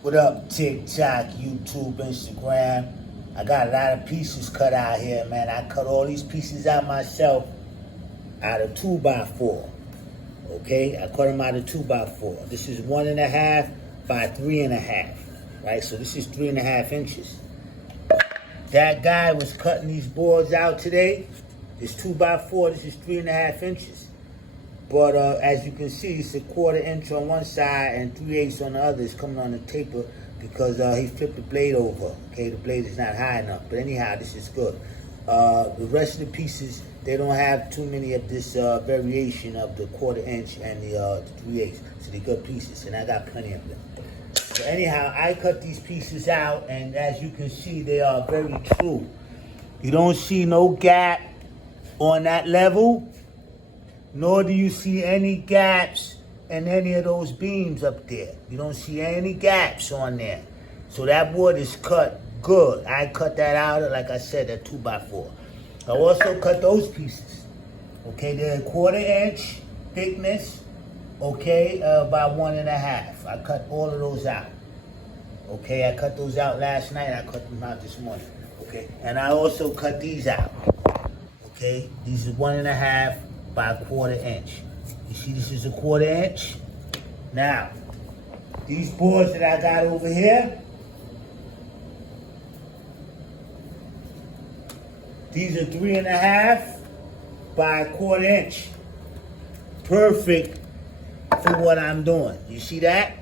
What up, TikTok, YouTube, Instagram? I got a lot of pieces cut out here, man. I cut all these pieces out myself out of 2x4. Okay, I cut them out of 2x4. This is 1.5 by 3.5. Right, so this is 3.5 inches. That guy was cutting these boards out today. This 2x4, this is 3.5 inches. But as you can see, it's a 1/4 inch on one side and 3/8 on the other. It's coming on the taper because he flipped the blade over. Okay, the blade is not high enough. But anyhow, this is good. The rest of the pieces, they don't have too many of this variation of the 1/4 inch and the 3/8. So they're good pieces, and I got plenty of them. So anyhow, I cut these pieces out, and as you can see, they are very true. You don't see no gap on that level, nor do you see any gaps in any of those beams up there. You don't see any gaps on there. So that board is cut good. I cut that out, like I said, at 2x4. I also cut those pieces. Okay, they're 1/4 inch thickness, okay, by 1.5. I cut all of those out. Okay, I cut those out last night. I cut them out this morning. Okay, and I also cut these out. Okay, these are 1.5 by 1/4 inch. You see, this is a 1/4 inch. Now, these boards that I got over here, these are 3.5 by 1/4 inch. Perfect for what I'm doing. You see that?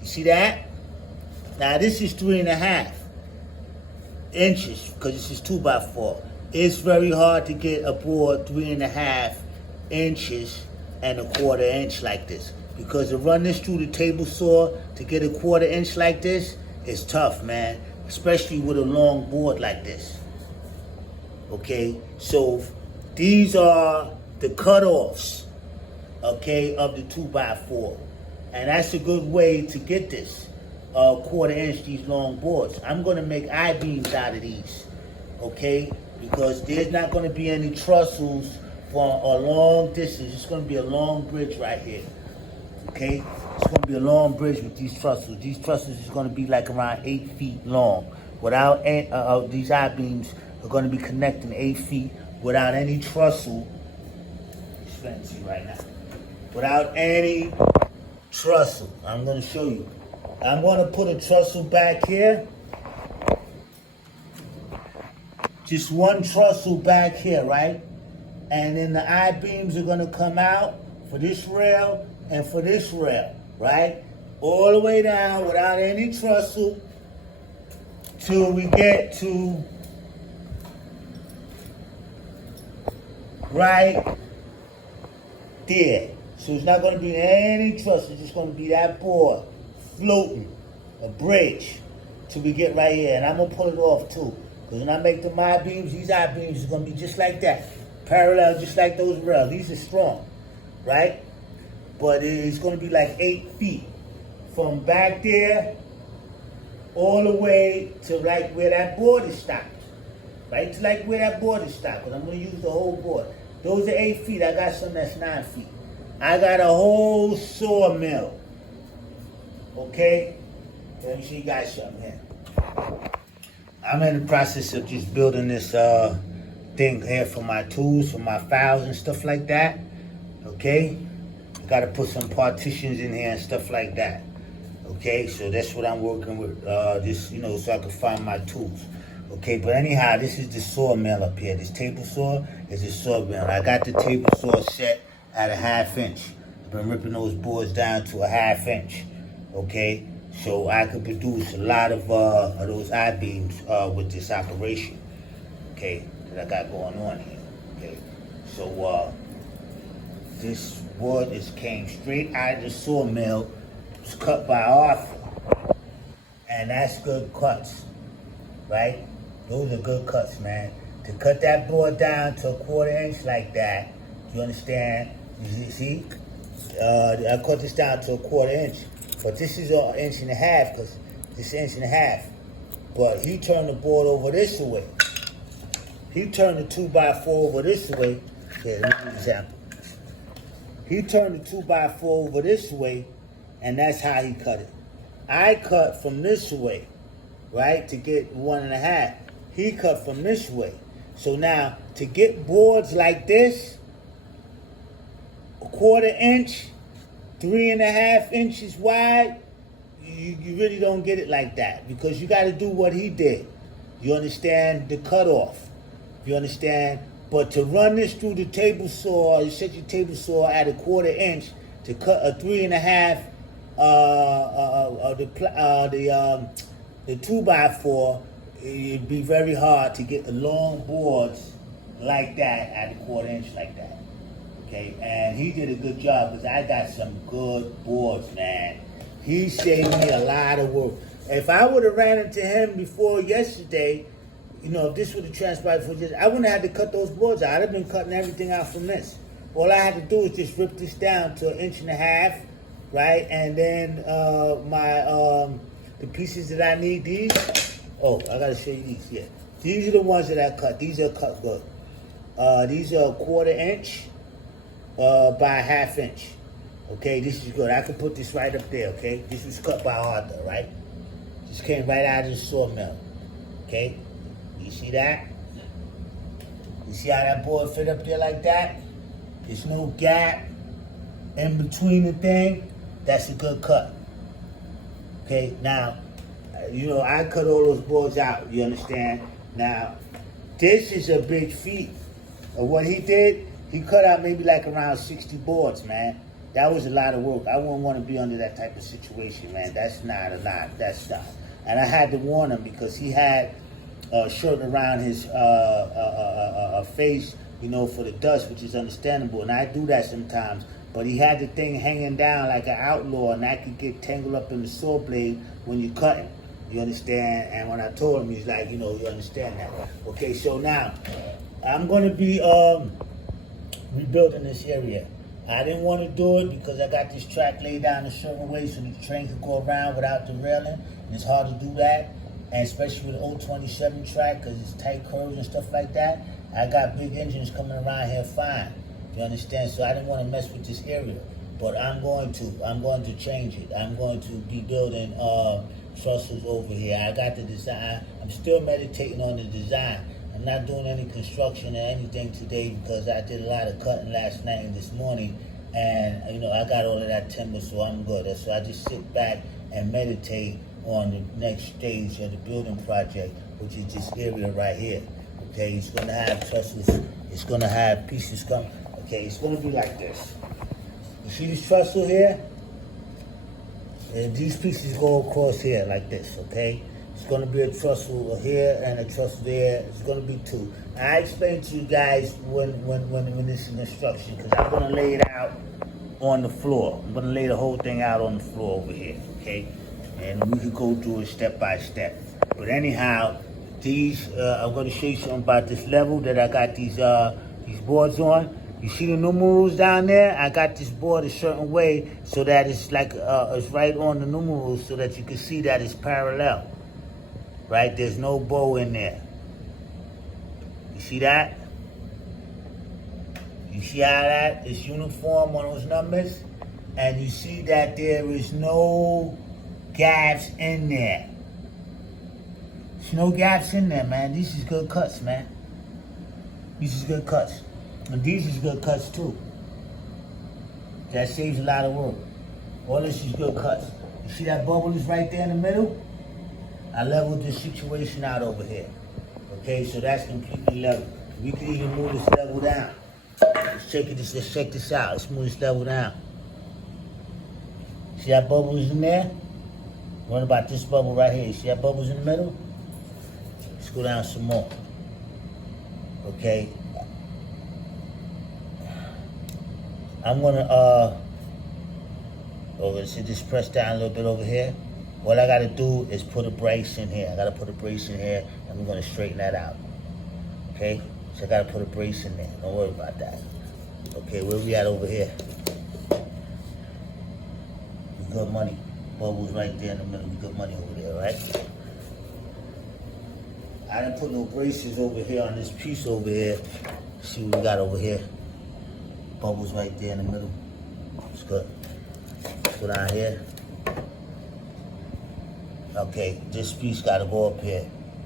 You see that? Now this is 3.5 inches because this is 2x4. It's very hard to get a board 3.5 inches and a 1/4 inch like this, because to run this through the table saw to get a 1/4 inch like this is tough, man, especially with a long board like this. Okay, so these are the cutoffs, okay, of the 2x4, and that's a good way to get this 1/4 inch, these long boards. I'm gonna make I-beams out of these, okay, because there's not going to be any trestles for a long distance. It's going to be a long bridge right here, okay? It's going to be a long bridge with these trestles. These trestles is going to be like around 8 feet long. Without these I-beams are going to be connecting 8 feet without any trestle. It's fancy right now. Without any trestle. I'm going to show you. I'm going to put a trestle back here. Just one trestle back here, right? And then the I-beams are gonna come out for this rail and for this rail, right? All the way down without any trestle till we get to right there. So it's not gonna be any trestle, it's just gonna be that board floating, a bridge, till we get right here. And I'm gonna pull it off too. Because when I make the I-beams, these I-beams are going to be just like that. Parallel, just like those rails. These are strong, right? But it's going to be like 8 feet. From back there, all the way to like where that board is stopped. Right to like where that board is stopped. But I'm going to use the whole board. Those are 8 feet. I got some that's 9 feet. I got a whole sawmill. Okay? Let me show you guys something here. I'm in the process of just building this thing here for my tools, for my files and stuff like that. Okay? Got to put some partitions in here and stuff like that. Okay? So that's what I'm working with, just, you know, so I can find my tools. Okay? But anyhow, this is the sawmill up here. This table saw is a sawmill. I got the table saw set at a 1/2 inch. I've been ripping those boards down to a 1/2 inch. Okay? So I could produce a lot of those I-beams with this operation, okay, that I got going on here, okay. So this wood came straight out of the sawmill. It was cut by Arthur, and that's good cuts, right? Those are good cuts, man. To cut that board down to a 1/4 inch like that, you understand? You see, I cut this down to a 1/4 inch. But this is an 1.5 inches, because this is 1.5 inches. But he turned the board over this way. He turned the 2x4 over this way. Here, let me give you an example. He turned the 2x4 over this way and that's how he cut it. I cut from this way, right, to get 1.5. He cut from this way. So now, to get boards like this, 1/4 inch, 3.5 inches wide, you really don't get it like that, because you got to do what he did. You understand? The cutoff. You understand? But to run this through the table saw, you set your table saw at 1/4 inch to cut a 3.5 the 2x4, it'd be very hard to get the long boards like that at 1/4 inch like that. Okay, and he did a good job, because I got some good boards, man. He saved me a lot of work. If I would have ran into him before yesterday, you know, if this would have transpired before yesterday, I wouldn't have had to cut those boards out. I'd have been cutting everything out from this. All I had to do is just rip this down to 1.5 inches, right? And then the pieces that I need, these. Oh, I gotta show you these. Yeah, these are the ones that I cut. These are cut good. These are 1/4 inch by 1/2 inch. Okay, this is good. I can put this right up there. Okay, this was cut by Arthur, right? This came right out of the sawmill. Okay, you see that? You see how that board fit up there like that? There's no gap in between the thing. That's a good cut. Okay, now, you know, I cut all those boards out, you understand? Now, this is a big feat. What he did, he cut out maybe like around 60 boards, man. That was a lot of work. I wouldn't want to be under that type of situation, man. That's not a lot. That's not. And I had to warn him, because he had a shirt around his face, you know, for the dust, which is understandable. And I do that sometimes. But he had the thing hanging down like an outlaw, and that could get tangled up in the saw blade when you're cutting. You understand? And when I told him, he's like, you know, you understand that. Okay, so now, I'm going to be rebuilding this area. I didn't want to do it because I got this track laid down a certain way so the train could go around without derailing. And it's hard to do that, and especially with the 027 track, because it's tight curves and stuff like that. I got big engines coming around here fine. You understand? So I didn't want to mess with this area. But I'm going to change it. I'm going to be building trusses over here. I got the design. I'm still meditating on the design. I'm not doing any construction or anything today, because I did a lot of cutting last night and this morning. And, you know, I got all of that timber, so I'm good. So I just sit back and meditate on the next stage of the building project, which is this area right here. Okay, it's going to have trusses. It's going to have pieces come. Okay, it's going to be like this. You see this trussel here? And these pieces go across here like this, okay? It's going to be a trussel here and a trussel there. It's going to be two. I explained to you guys when this is instruction, because I'm going to lay it out on the floor. I'm going to lay the whole thing out on the floor over here, okay? And we could go through it step by step. But anyhow, these, I'm going to show you something about this level that I got these boards on. You see the numerals down there? I got this board a certain way so that it's like, it's right on the numerals so that you can see that it's parallel. Right? There's no bow in there. You see that? You see how that is uniform on those numbers? And you see that there is no gaps in there. There's no gaps in there, man. These is good cuts, man. These is good cuts. And these is good cuts too. That saves a lot of work. All this is good cuts. You see that bubble is right there in the middle? I leveled this situation out over here. Okay, so that's completely level. We can even move this level down. Let's check this out. Let's move this level down. See that bubble is in there? What about this bubble right here? See that bubble's in the middle? Let's go down some more. Okay. I'm gonna just press down a little bit over here. What I gotta do is put a brace in here. I gotta put a brace in here, and we're gonna straighten that out. Okay? So I gotta put a brace in there. Don't worry about that. Okay, where we at over here? We got money. Bubbles right there in the middle. We got money over there, right? I didn't put no braces over here on this piece over here. See what we got over here. Bubbles right there in the middle. It's good. Let's go down here. Okay, this piece gotta go up here.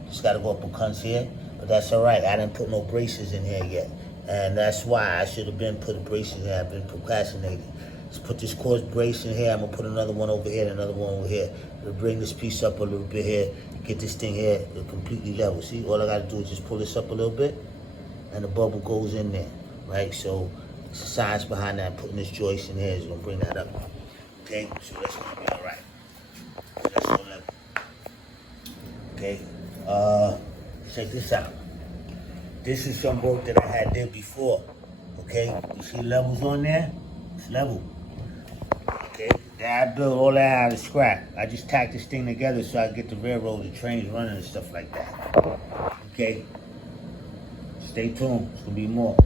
Just gotta go up a cunts here, but that's all right. I didn't put no braces in here yet, and that's why I should have been putting braces in here. I've been procrastinating. Let's put this coarse brace in here. I'm gonna put another one over here and another one over here. We'll bring this piece up a little bit here. Get this thing here completely level. See, all I gotta do is just pull this up a little bit, and the bubble goes in there, right? So it's the science behind that. Putting this joist in here is gonna bring that up. Okay, so that's gonna be all right. So that's all level. Okay, check this out. This is some work that I had did before. Okay, you see levels on there? It's level. Okay, I built all that out of scrap. I just tacked this thing together so I get the railroad, the trains running and stuff like that. Okay, stay tuned. It's gonna be more.